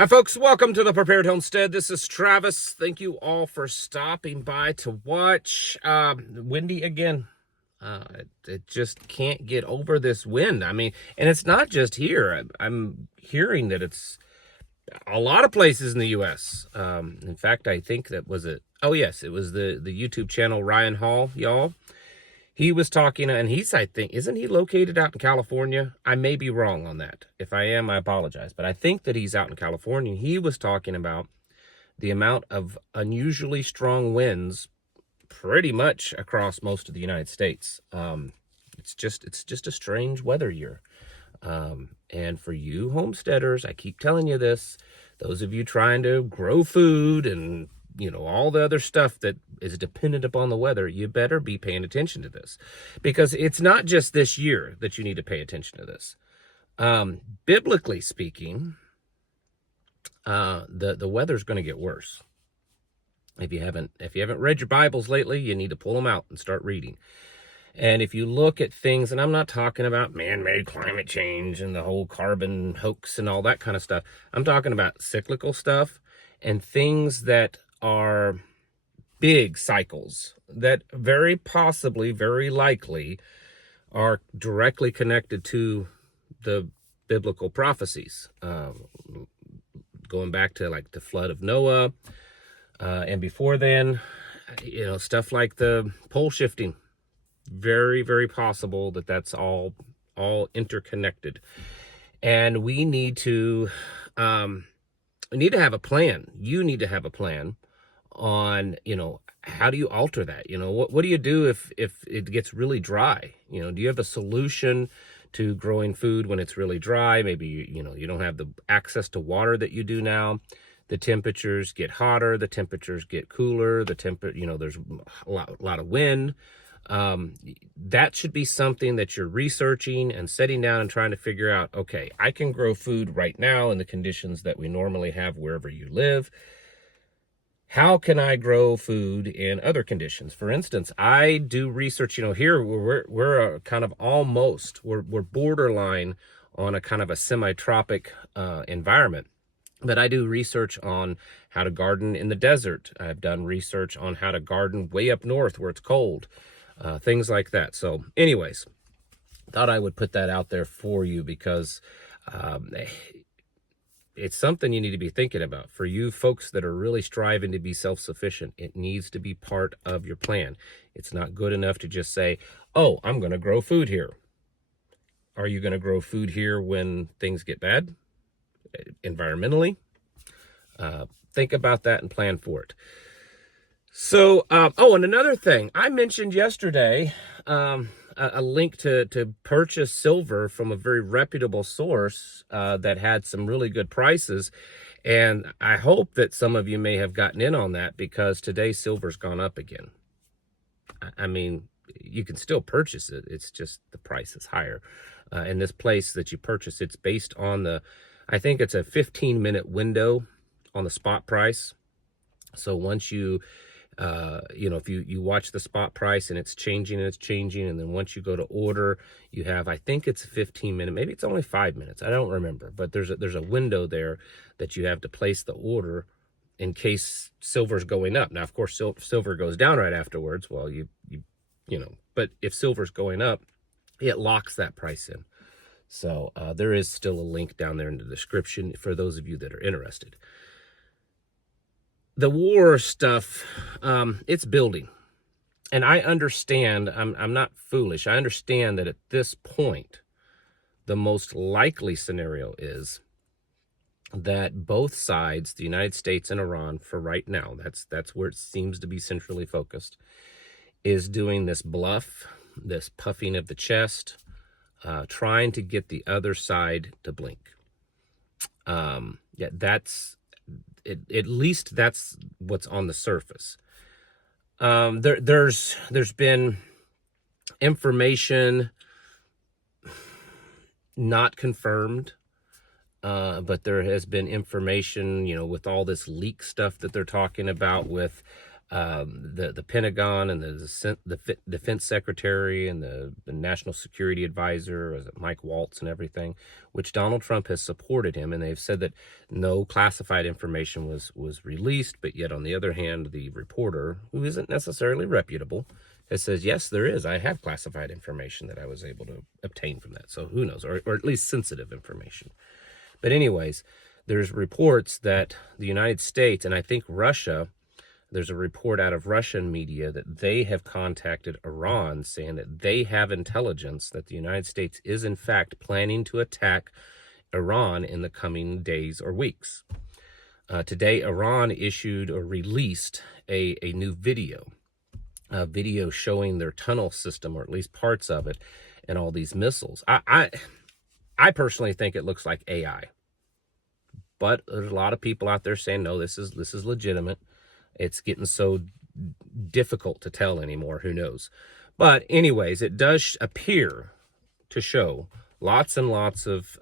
Hi, folks. Welcome to the Prepared Homestead. This is Travis. Thank you all for stopping by to watch. Windy again. It just can't get over this wind. I mean, and it's not just here. I'm hearing that it's a lot of places in the U.S. In fact, I think that was it. Oh, yes, it was the YouTube channel Ryan Hall, y'all. He was talking, and I think, isn't he located out in California? I may be wrong on that. If I am, I apologize. But I think that he's out in California. He was talking about the amount of unusually strong winds pretty much across most of the United States. It's just a strange weather year. And for you homesteaders, I keep telling you this, those of you trying to grow food and all the other stuff that is dependent upon the weather, you better be paying attention to this, because it's not just this year that you need to pay attention to this. Biblically speaking, the weather's going to get worse. If you haven't read your Bibles lately, you need to pull them out and start reading. And if you look at things, and I'm not talking about man-made climate change and the whole carbon hoax and all that kind of stuff. I'm talking about cyclical stuff and things that are big cycles that very possibly, very likely are directly connected to the biblical prophecies. Going back to like the flood of Noah, and before then, stuff like the pole shifting. Very, very possible that that's all interconnected. And we need to have a plan. You need to have a plan on, how do you alter that? What do you do if it gets really dry? Do you have a solution to growing food when it's really dry? Maybe, you don't have the access to water that you do now. The temperatures get hotter, the temperatures get cooler, there's a lot of wind. That should be something that you're researching and sitting down and trying to figure out, okay, I can grow food right now in the conditions that we normally have wherever you live. How can I grow food in other conditions? For instance, I do research, here we're a kind of we're borderline on a kind of a semi-tropic environment. But I do research on how to garden in the desert. I've done research on how to garden way up north where it's cold. Things like that. So anyways, thought I would put that out there for you because it's something you need to be thinking about. For you folks that are really striving to be self-sufficient, it needs to be part of your plan. It's not good enough to just say, oh, I'm going to grow food here. Are you going to grow food here when things get bad? Environmentally? Think about that and plan for it. So, and another thing, I mentioned yesterday a link to purchase silver from a very reputable source that had some really good prices. And I hope that some of you may have gotten in on that, because today silver's gone up again. I mean, you can still purchase it. It's just the price is higher. And this place that you purchase, it's based on I think it's a 15-minute window on the spot price. So once you if you watch the spot price and it's changing, and then once you go to order, you have, I think it's 15 minutes, maybe it's only 5 minutes, I don't remember, but there's a window there that you have to place the order in case silver's going up. Now, of course, silver goes down right afterwards. Well, but if silver's going up, it locks that price in. So there is still a link down there in the description for those of you that are interested. The war stuff, it's building. And I understand, I'm not foolish. I understand that at this point, the most likely scenario is that both sides, the United States and Iran, for right now, that's where it seems to be centrally focused, is doing this bluff, this puffing of the chest, trying to get the other side to blink. At least that's what's on the surface. There's been information not confirmed, but there has been information, with all this leak stuff that they're talking about with The Pentagon and the Defense Secretary and the National Security Advisor, is it Mike Waltz and everything, which Donald Trump has supported him, and they've said that no classified information was released, but yet on the other hand, the reporter, who isn't necessarily reputable, has says, yes, there is. I have classified information that I was able to obtain from that. So who knows, or at least sensitive information. But anyways, there's reports that the United States, and I think Russia, there's a report out of Russian media that they have contacted Iran saying that they have intelligence that the United States is in fact planning to attack Iran in the coming days or weeks. Today, Iran issued or released a new video, a video showing their tunnel system, or at least parts of it, and all these missiles. I personally think it looks like AI, but there's a lot of people out there saying, no, this is legitimate. It's getting so difficult to tell anymore. Who knows? But anyways, it does appear to show lots and lots of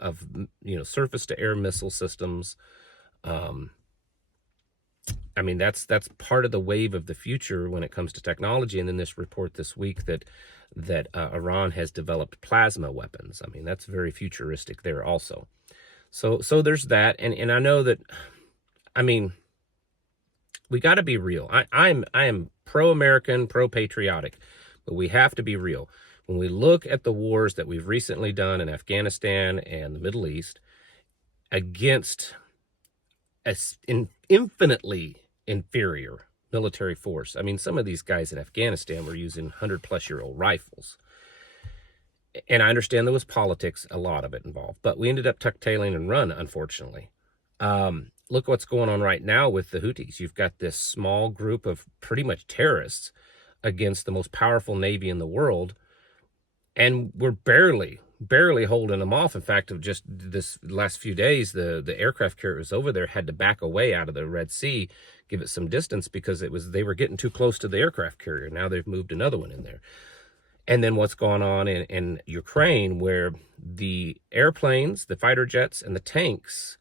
surface to air missile systems. I mean, that's part of the wave of the future when it comes to technology. And then this report this week that Iran has developed plasma weapons. I mean, that's very futuristic there also. So there's that. And I know that, I mean, we got to be real. I am pro-American, pro-patriotic, but we have to be real. When we look at the wars that we've recently done in Afghanistan and the Middle East against an infinitely inferior military force. I mean, some of these guys in Afghanistan were using 100-plus-year-old rifles. And I understand there was politics, a lot of it involved, but we ended up tuck-tailing and run, unfortunately. Look what's going on right now with the Houthis. You've got this small group of pretty much terrorists against the most powerful navy in the world, and we're barely holding them off. In fact, of just this last few days, the aircraft carriers over there had to back away out of the Red Sea, give it some distance, because they were getting too close to the aircraft carrier. Now they've moved another one in there. And then what's going on in Ukraine, where the airplanes, the fighter jets, and the tanks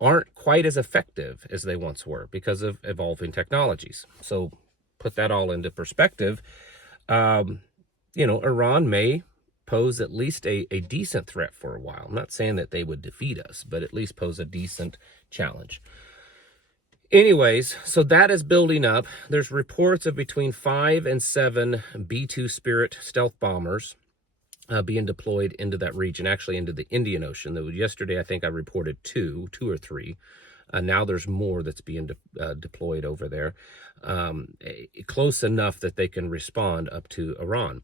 aren't quite as effective as they once were because of evolving technologies. So put that all into perspective. Iran may pose at least a decent threat for a while. I'm not saying that they would defeat us, but at least pose a decent challenge. Anyways, so that is building up. There's reports of between 5 and 7 B-2 Spirit stealth bombers being deployed into that region, actually into the Indian Ocean. Yesterday, I think I reported two or three. Now there's more that's being deployed over there, close enough that they can respond up to Iran.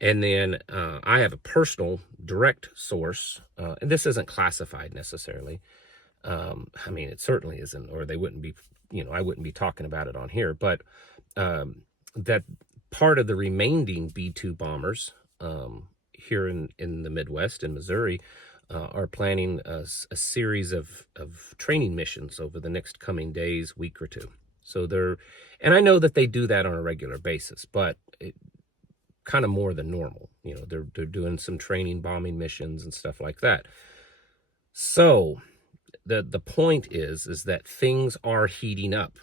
And then I have a personal direct source, and this isn't classified necessarily. I mean, it certainly isn't, or they wouldn't be, I wouldn't be talking about it on here, but that part of the remaining B-2 bombers here in the Midwest, in Missouri, are planning a series of training missions over the next coming days, week or two. So and I know that they do that on a regular basis, but kind of more than normal. They're doing some training bombing missions and stuff like that. So the point is that things are heating up.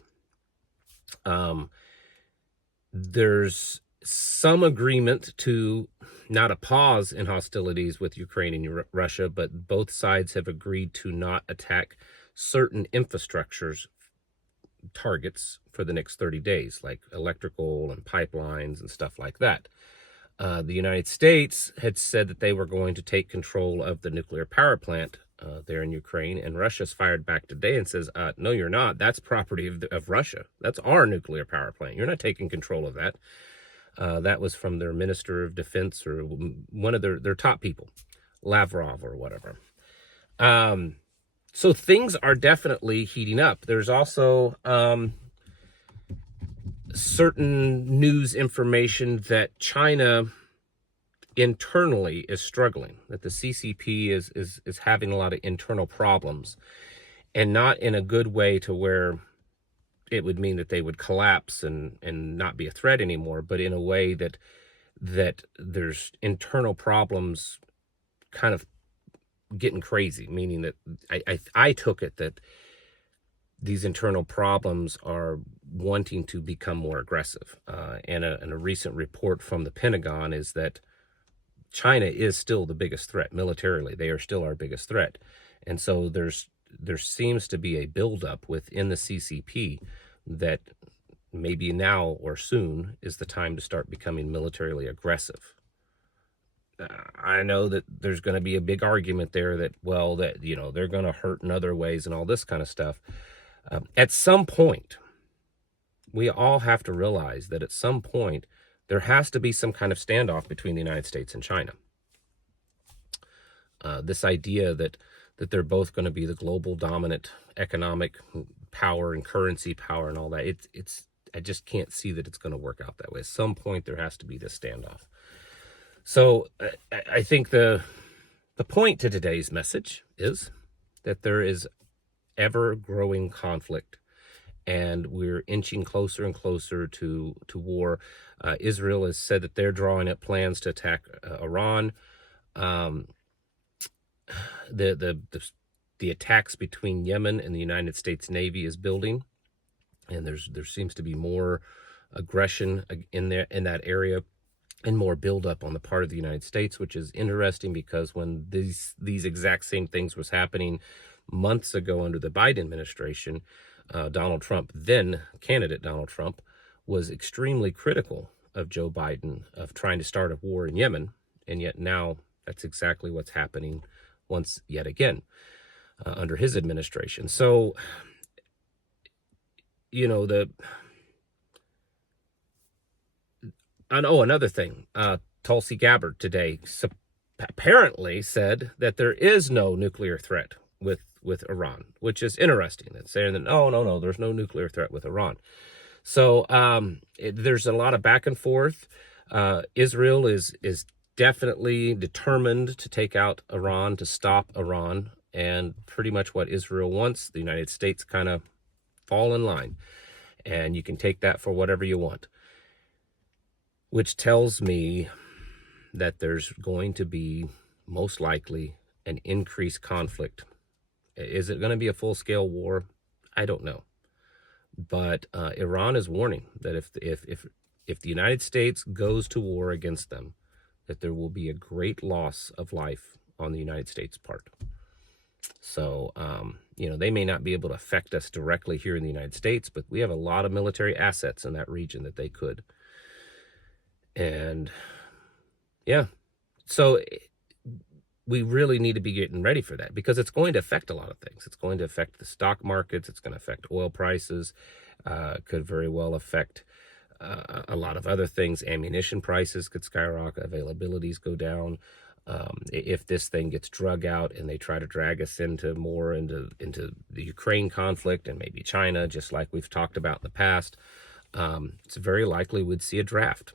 There's some agreement to not a pause in hostilities with Ukraine and Russia, but both sides have agreed to not attack certain infrastructures targets for the next 30 days, like electrical and pipelines and stuff like that. The United States had said that they were going to take control of the nuclear power plant there in Ukraine, and Russia's fired back today and says, no, you're not. That's property of Russia. That's our nuclear power plant. You're not taking control of that. That was from their Minister of Defense, or one of their top people, Lavrov or whatever. So things are definitely heating up. There's also certain news information that China internally is struggling, that the CCP is having a lot of internal problems, and not in a good way to where it would mean that they would collapse and not be a threat anymore, but in a way that there's internal problems kind of getting crazy, meaning that I took it that these internal problems are wanting to become more aggressive. And a recent report from the Pentagon is that China is still the biggest threat militarily. They are still our biggest threat. And so there seems to be a buildup within the CCP that maybe now or soon is the time to start becoming militarily aggressive. I know that there's going to be a big argument there that, well, that, you know, they're going to hurt in other ways and all this kind of stuff. At some point, we all have to realize that at some point, there has to be some kind of standoff between the United States and China. This idea that they're both going to be the global dominant economic power and currency power and all that, I just can't see that it's going to work out that way. At some point, there has to be this standoff. So I think the point to today's message is that there is ever-growing conflict, and we're inching closer and closer to war. Israel has said that they're drawing up plans to attack Iran. The attacks between Yemen and the United States Navy is building, and there seems to be more aggression in that area, and more buildup on the part of the United States, which is interesting because when these exact same things was happening months ago under the Biden administration, Donald Trump, then candidate Donald Trump, was extremely critical of Joe Biden of trying to start a war in Yemen, and yet now that's exactly what's happening once yet again under his administration. So, you know, another thing, Tulsi Gabbard today apparently said that there is no nuclear threat with Iran, which is interesting. It's saying that, no, there's no nuclear threat with Iran. So there's a lot of back and forth. Israel is definitely determined to take out Iran, to stop Iran, and pretty much what Israel wants, the United States kind of fall in line. And you can take that for whatever you want, which tells me that there's going to be most likely an increased conflict. Is it going to be a full-scale war? I don't know. But Iran is warning that if the United States goes to war against them, that there will be a great loss of life on the United States' part. So, you know, they may not be able to affect us directly here in the United States, but we have a lot of military assets in that region that they could. And yeah, so we really need to be getting ready for that, because it's going to affect a lot of things. It's going to affect the stock markets. It's going to affect oil prices. Could very well affect a lot of other things. Ammunition prices could skyrocket. Availabilities go down. If this thing gets drug out and they try to drag us into the Ukraine conflict and maybe China, just like we've talked about in the past, it's very likely we'd see a draft.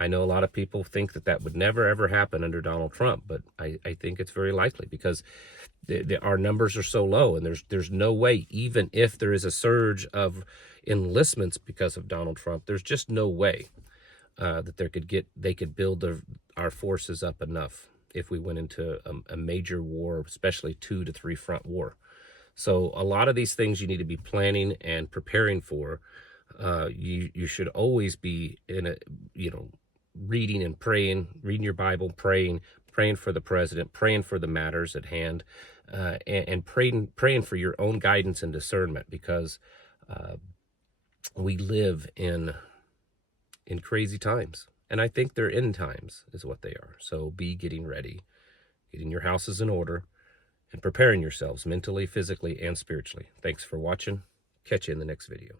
I know a lot of people think that would never, ever happen under Donald Trump, but I think it's very likely because our numbers are so low, and there's no way, even if there is a surge of enlistments because of Donald Trump, there's just no way that they could build our forces up enough if we went into a major war, especially 2 to 3 front war. So a lot of these things you need to be planning and preparing for. You should always be reading and praying, reading your Bible, praying for the president, praying for the matters at hand, and praying for your own guidance and discernment, because we live in crazy times, and I think they're end times is what they are. So be getting ready, getting your houses in order, and preparing yourselves mentally, physically, and spiritually. Thanks for watching. Catch you in the next video.